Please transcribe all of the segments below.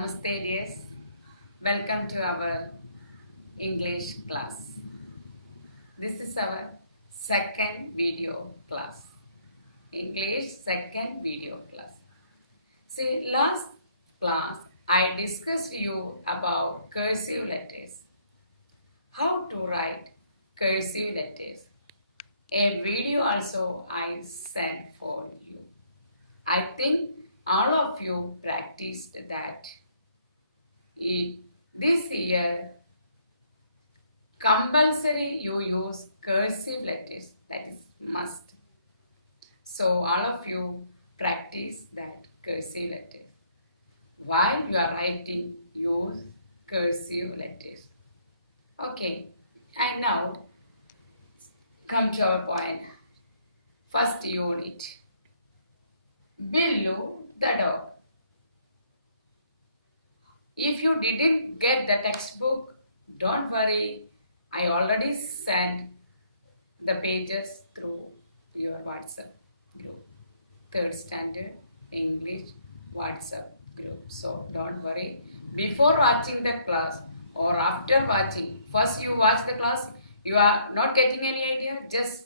Namaste dears. Welcome to our English class. This is our second video class. English second video class. See, last class I discussed you about cursive letters. How to write cursive letters. A video also I sent for you. I think all of you practiced that. This year, compulsory you use cursive letters, that is must. So all of you practice that cursive letters. While you are writing, use cursive letters. Okay, and now come to our point. First unit. Billu the dog. If you didn't get the textbook, don't worry. I already sent the pages through your WhatsApp group. Third standard English WhatsApp group. So don't worry. Before watching the class or after watching, first you watch the class, you are not getting any idea, just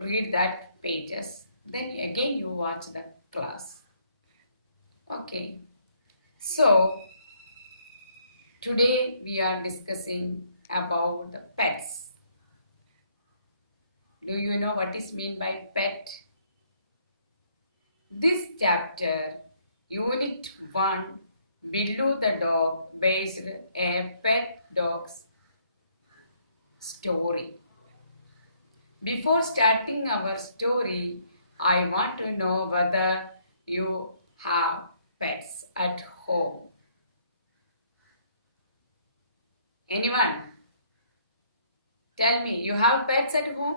read that pages. Then again you watch the class. Okay. So, today we are discussing about the pets. Do you know what is meant by pet? This chapter, Unit 1, Billu the dog, based a pet dog's story. Before starting our story, I want to know whether you have pets at home. Anyone? Tell me, you have pets at home?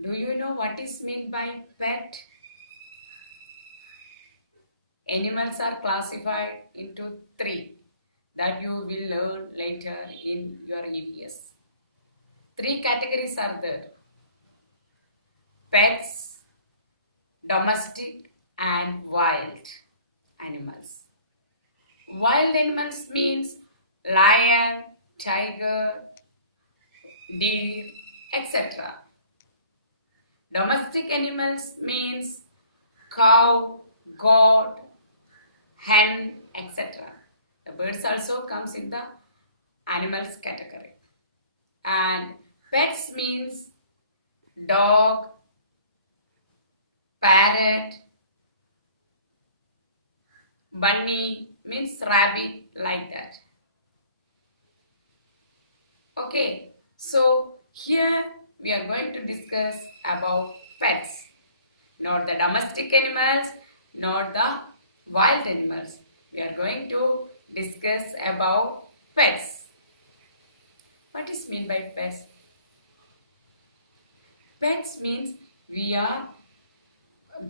Do you know what is meant by pet? Animals are classified into 3 that you will learn later in your EVS. 3 categories are there. Pets, domestic and wild animals. Wild animals means lion, tiger, deer, etc. Domestic animals means cow, goat, hen, etc. The birds also comes in the animals category. And pets means dog, parrot, bunny, means rabbit, like that. Okay, so here we are going to discuss about pets. Not the domestic animals, not the wild animals. We are going to discuss about pets. What is meant by pets? Pets means we are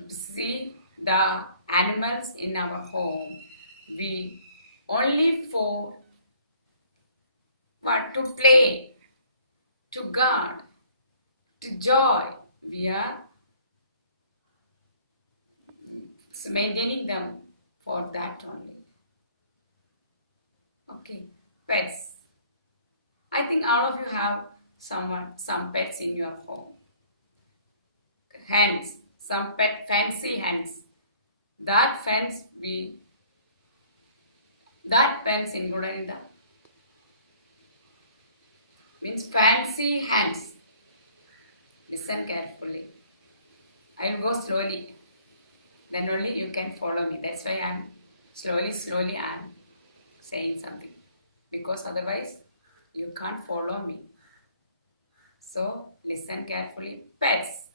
see the animals in our home. We only for what? To play, to guard, to joy. We are maintaining them for that only. Okay, pets. I think all of you have some pets in your home. Hens, some pet fancy hens. That pets included in the means fancy hens. Listen carefully. I will go slowly. Then only you can follow me. That's why I'm slowly I'm saying something. Because otherwise you can't follow me. So listen carefully. Pets.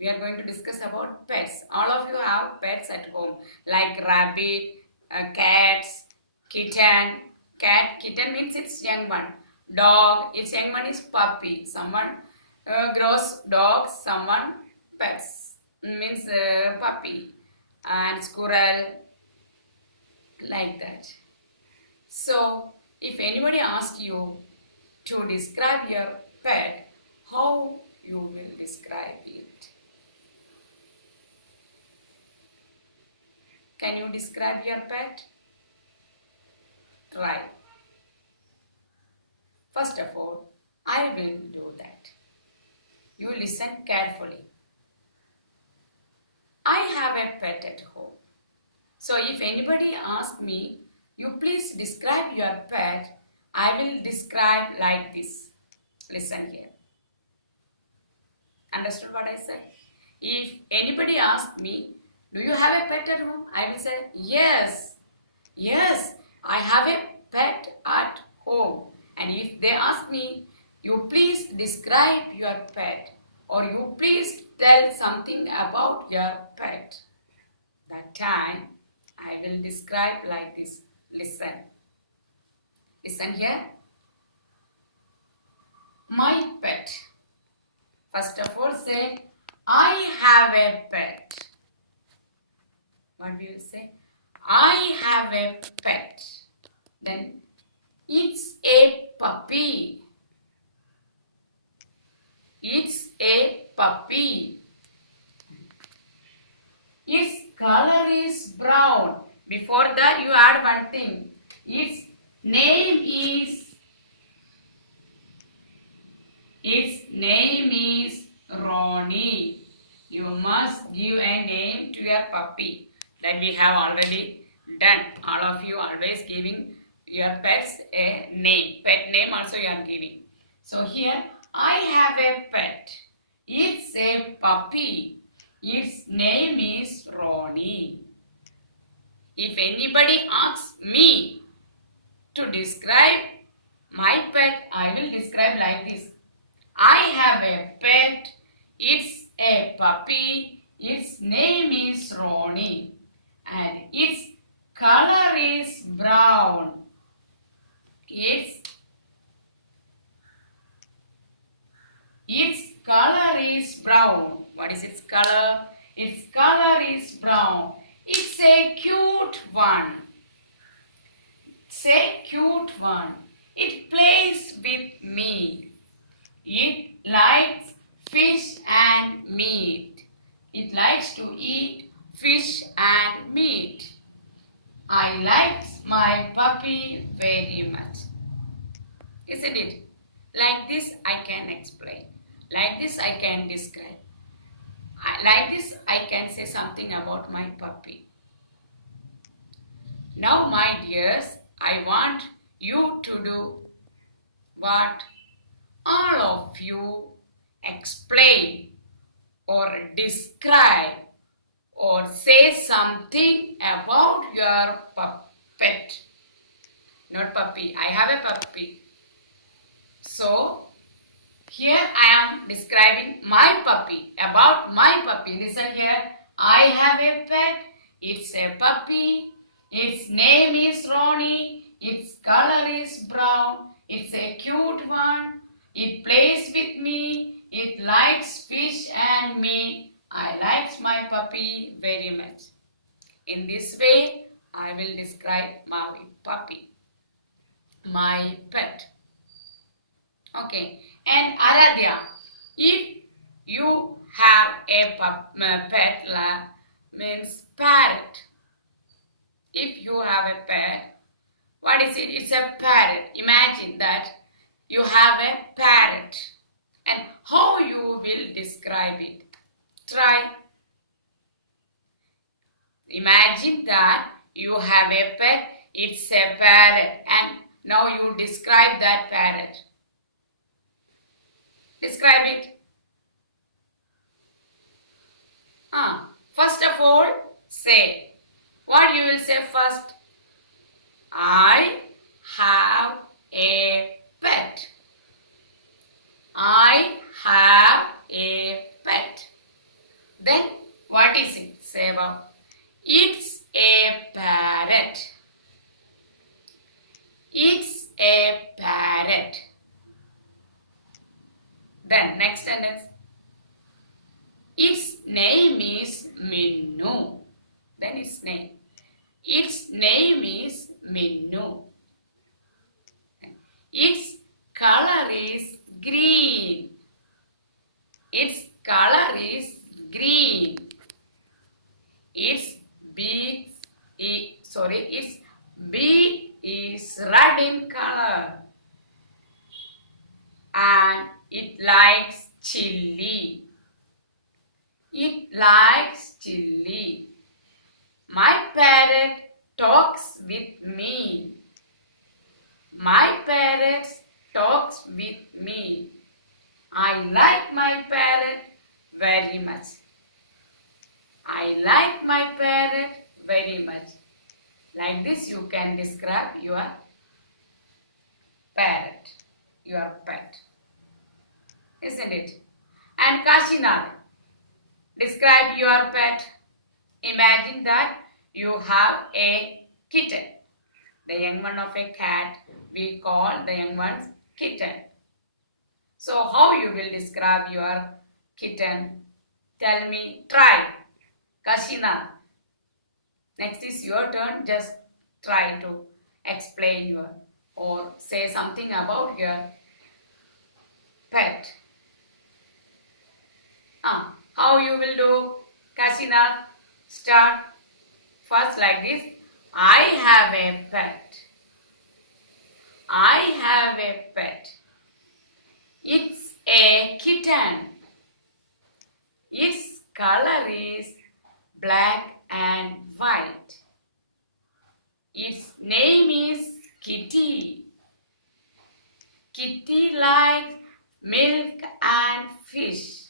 We are going to discuss about pets. All of you have pets at home, like rabbit, cats, kitten. Kitten means it's young one. Dog, its young one is puppy. Someone grows dogs, someone pets means puppy, and squirrel, like that. So, if anybody asks you to describe your pet, how you will describe it? Can you describe your pet? Try. First of all, I will do that. You listen carefully. I have a pet at home. So if anybody asks me, you please describe your pet, I will describe like this. Listen here. Understood what I said? If anybody asks me, do you have a pet at home? I will say, yes. Yes, I have a pet at home. And if they ask me, you please describe your pet, or you please tell something about your pet, that time I will describe like this. Listen. Listen here. My pet. First of all say, I have a pet. What will you say? I have a pet. Then it's a puppy. It's a puppy. Its color is brown. Before that you add one thing. Its name is Ronnie. You must give a name to your puppy. That we have already done. All of you always giving your pets a name. Pet name also you are giving. So here I have a pet. It's a puppy. Its name is Ronnie. If anybody asks me to describe my pet, I will describe like this. I have a pet. It's a puppy. Its name is Ronnie. And its color is brown. Its color is brown. What is its color? Its color is brown. It's a cute one. It's a cute one. It plays with me. It likes fish and meat. It likes to eat fish and meat. I like my puppy very much. Isn't it? Like this I can explain. Like this I can describe. Like this I can say something about my puppy. Now my dears, I want you to do what all of you explain or describe or say something about your pet. Not puppy. I have a puppy. So here I am describing my puppy, about my puppy. Listen here. I have a pet. It's a puppy. Its name is Ronnie. Its color is brown. It's a cute one. It plays with me. It likes fish and meat. I like my puppy very much. In this way, I will describe my puppy, my pet. Okay. And Aradhya, if you have a pet, means parrot. If you have a pet, what is it? It's a parrot. Imagine that you have a parrot. And how you will describe it? Try. Imagine that you have a pet. It's a parrot. And now you describe that parrot. Describe it. First of all, say. What you will say first? I have a pet. I have a pet. Then what is it? Say about. It's a parrot. It's a parrot. Then next sentence. Its name is Minnu. Then its name. Its name is Minnu. Its color is green. Its color is green. Its beak Its beak is red in color and it likes chili. It likes chili. My parrot talks with me. My parrot talks with me. I like my parrot very much. I like my parrot very much. Like this you can describe your parrot, your pet. Isn't it? And Kashinath, describe your pet. Imagine that you have a kitten. The young one of a cat, we call the young ones kitten. So how you will describe your kitten? Tell me, try. Kashina, next is your turn. Just try to explain your or say something about your pet. How you will do? Kashina, start first like this. I have a pet. I have a pet. It's a kitten. Its color is black and white. Its name is Kitty. Kitty likes milk and fish.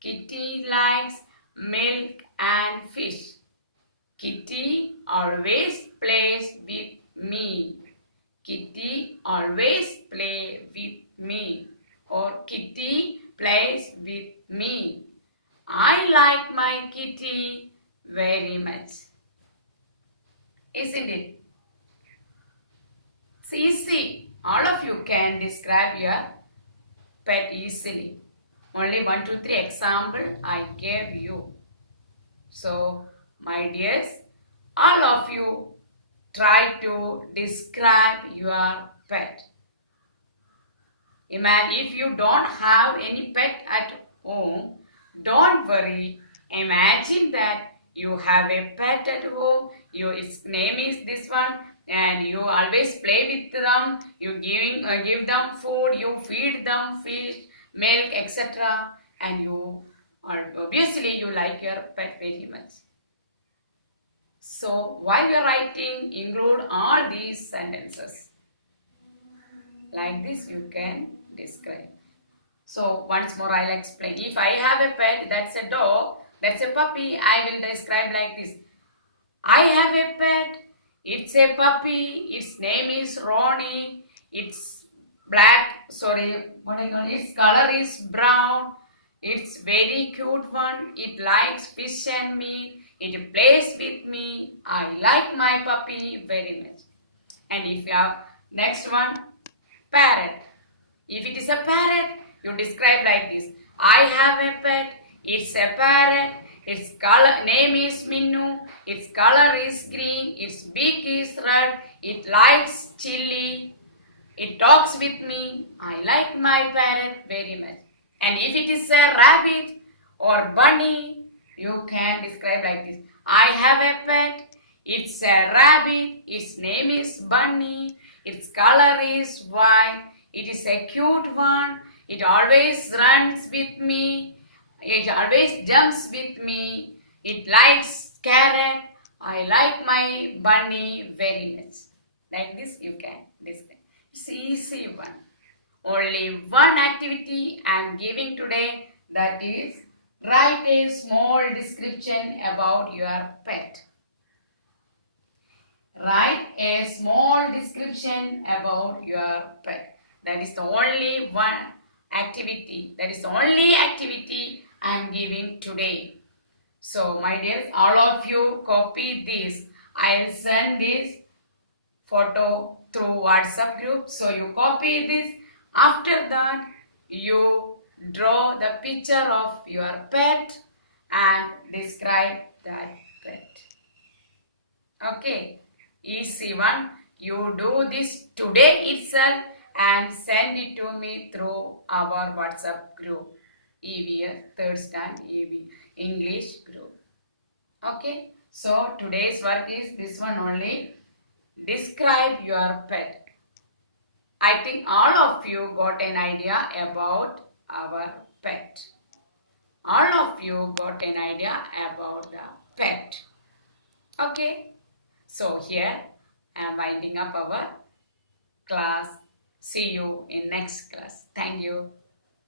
Kitty likes milk and fish. Kitty always plays with me. Kitty always plays with me. Or Kitty plays with me. I like my kitty very much. Isn't it? It's easy. All of you can describe your pet easily. Only 1, 2, 3 example I gave you. So, my dears, all of you try to describe your pet. Imagine if you don't have any pet at home, don't worry. Imagine that you have a pet at home. Its name is this one, and you always play with them. You give them food. You feed them fish, milk, etc. And you obviously you like your pet very much. So while you are writing, include all these sentences. Like this you can describe. So once more I'll explain. If I have a pet, that's a dog, that's a puppy, I will describe like this. I have a pet, it's a puppy, its name is Ronnie, its color is brown, it's very cute one, it likes fish and meat, it plays with me, I like my puppy very much. And if you have next one, parrot. If it is a parrot, you describe like this. I have a pet, it's a parrot, its name is Minnu, its color is green, its beak is red, it likes chili, it talks with me, I like my parrot very much. And if it is a rabbit or bunny, you can describe like this. I have a pet, it's a rabbit, its name is Bunny, its color is white, it is a cute one, it always runs with me, it always jumps with me, it likes carrot, I like my bunny very much. Like this you can describe. It's easy one. Only one activity I am giving today, that is write a small description about your pet. Write a small description about your pet. That is the only one activity. That is the only activity I am giving today. So my dears, all of you copy this. I will send this photo through WhatsApp group. So you copy this. After that, you draw the picture of your pet and describe that pet. Okay, easy one. You do this today itself and send it to me through our WhatsApp group, EVS 3rd Stand EV English group. Okay, So today's work is this one only. Describe your pet. I think all of you got an idea about our pet. All of you got an idea about the pet. Okay. So here I am winding up our class. See you in next class. Thank you.